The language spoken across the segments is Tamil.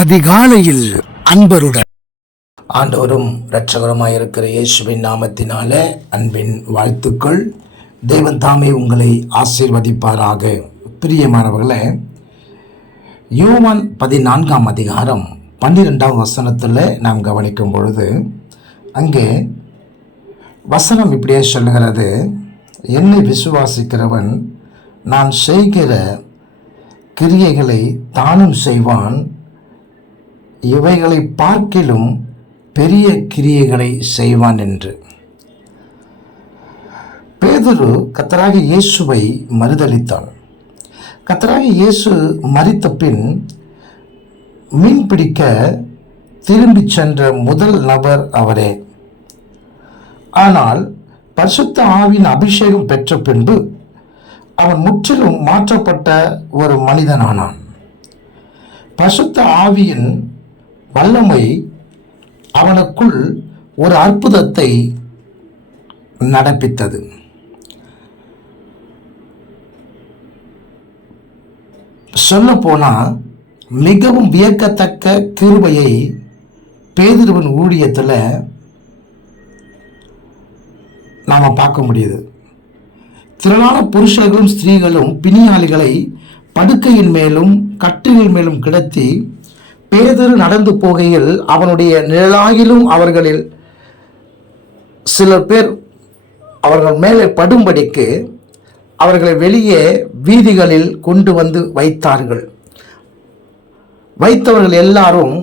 அதிகாலையில் அன்பருடன். ஆண்டவரும் இரட்சகருமாய் இருக்கிற இயேசுவின் நாமத்தினால அன்பின் வாழ்த்துக்கள். தேவன் தாமே உங்களை ஆசீர்வதிப்பாராக. பிரியமானவர்களே யோவான் பதினான்காம் அதிகாரம் பன்னிரெண்டாம் வசனத்தில் நாம் கவனிக்கும் பொழுது அங்கே வசனம் இப்படியே சொல்லுகிறது. என்னை விசுவாசிக்கிறவன் நான் செய்கிற கிரியைகளை தானும் செய்வான் இவைகளை பார்க்கிலும் பெரிய கிரியைகளை செய்வான் என்று. பேதுரு கத்தராக இயேசுவை மறுதளித்தான் கத்தராக இயேசு மறித்த பின் மீன் பிடிக்க திரும்பிச் சென்ற முதல் நபர் அவரே. ஆனால் பரிசுத்த ஆவின் அபிஷேகம் பெற்ற பின்பு அவன் முற்றிலும் மாற்றப்பட்ட ஒரு மனிதனானான். பரிசுத்த ஆவியின் வல்லமை அவனுக்குள் ஒரு அற்புதத்தை நடப்பித்தது. சொல்ல போனால் மிகவும் வியக்கத்தக்க கிருபையை பேதிருவன் ஊழியத்தில் நாம் பார்க்க முடியுது. திரளான புருஷர்களும் ஸ்திரீகளும் பிணியாளிகளை படுக்கையின் மேலும் கட்டிலின் மேலும் கிடத்தி பேதுரு நடந்து போகையில் அவனுடைய நிழலாகிலும் அவர்களில் சில பேர் அவர்கள் மேலே படும்படிக்கு அவர்களை வெளியே வீதிகளில் கொண்டு வந்து வைத்தார்கள். வைத்தவர்கள் எல்லாரும்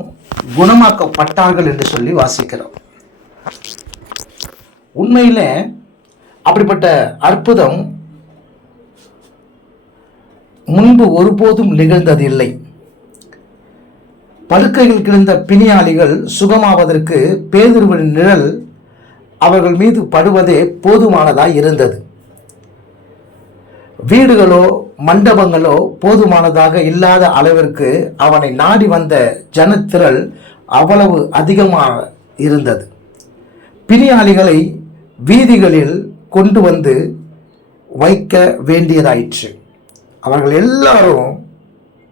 குணமாக்கப்பட்டார்கள் என்று சொல்லி வாசிக்கிறோம். உண்மையில் அப்படிப்பட்ட அற்புதம் முன்பு ஒருபோதும் நிகழ்ந்ததில்லை. படுக்கையில் கிடந்த பிணியாளிகள் சுகமாவதற்கு பேதுருவின் நிழல் அவர்கள் மீது படுவதே போதுமானதாய் இருந்தது. வீடுகளோ மண்டபங்களோ போதுமானதாக இல்லாத அளவிற்கு அவனை நாடி வந்த ஜனத்திரள் அவ்வளவு அதிகமாக இருந்தது. பிணியாளிகளை வீதிகளில் கொண்டு வந்து வைக்க வேண்டியதாயிற்று. அவர்கள் எல்லாரும்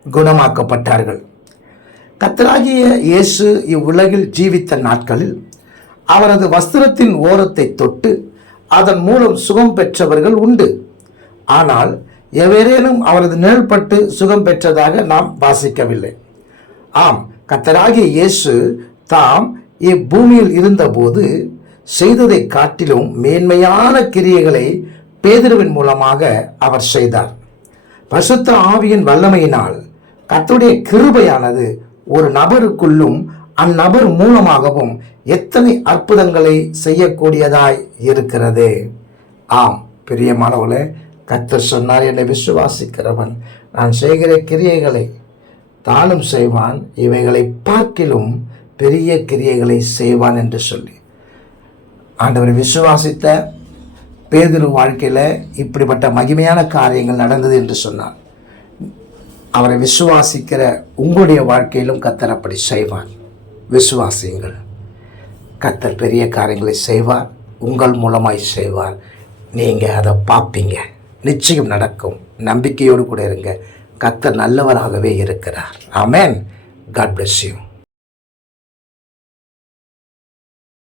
குணமாக்கப்பட்டார்கள். கத்தராகிய இயேசு இவ்வுலகில் ஜீவித்த நாட்களில் அவரது வஸ்திரத்தின் ஓரத்தை தொட்டு அதன் மூலம் சுகம் பெற்றவர்கள் உண்டு. ஆனால் எவரேனும் அவரது நிழல்பட்டு சுகம் பெற்றதாக நாம் வாசிக்கவில்லை. ஆம் கத்தராகிய இயேசு தாம் இப்பூமியில் இருந்தபோது செய்ததை காட்டிலும் மேன்மையான கிரியைகளை பேதிருவின் மூலமாக அவர் செய்தார். பசுத்த ஆவியின் வல்லமையினால் கத்துடைய கிருபையானது ஒரு நபருக்குள்ளும் அந்நபர் மூலமாகவும் எத்தனை அற்புதங்களை செய்யக்கூடியதாய் இருக்கிறது? ஆம் பிரியமானவர்களே கத்தர் சொன்னார் என்னை விசுவாசிக்கிறவன் நான் செய்கிற கிரியைகளை தானும் செய்வான் இவைகளை பார்க்கிலும் பெரிய கிரியைகளை செய்வான் என்று சொல்லி. ஆண்டவர் விசுவாசித்த பேதிரு வாழ்க்கையில் இப்படிப்பட்ட மகிமையான காரியங்கள் நடந்தது என்று சொன்னார். அவரை விசுவாசிக்கிற உங்களுடைய வாழ்க்கையிலும் கத்தர் அப்படி செய்வார். விசுவாசியுங்கள். கத்தர் பெரிய காரியங்களை செய்வார். உங்கள் மூலமாய் செய்வார். நீங்கள் அதை பார்ப்பீங்க. நிச்சயம் நடக்கும். நம்பிக்கையோடு கூட இருங்க. கத்தர் நல்லவராகவே இருக்கிறார். ஆமேன் காட் பிளஸ் யூ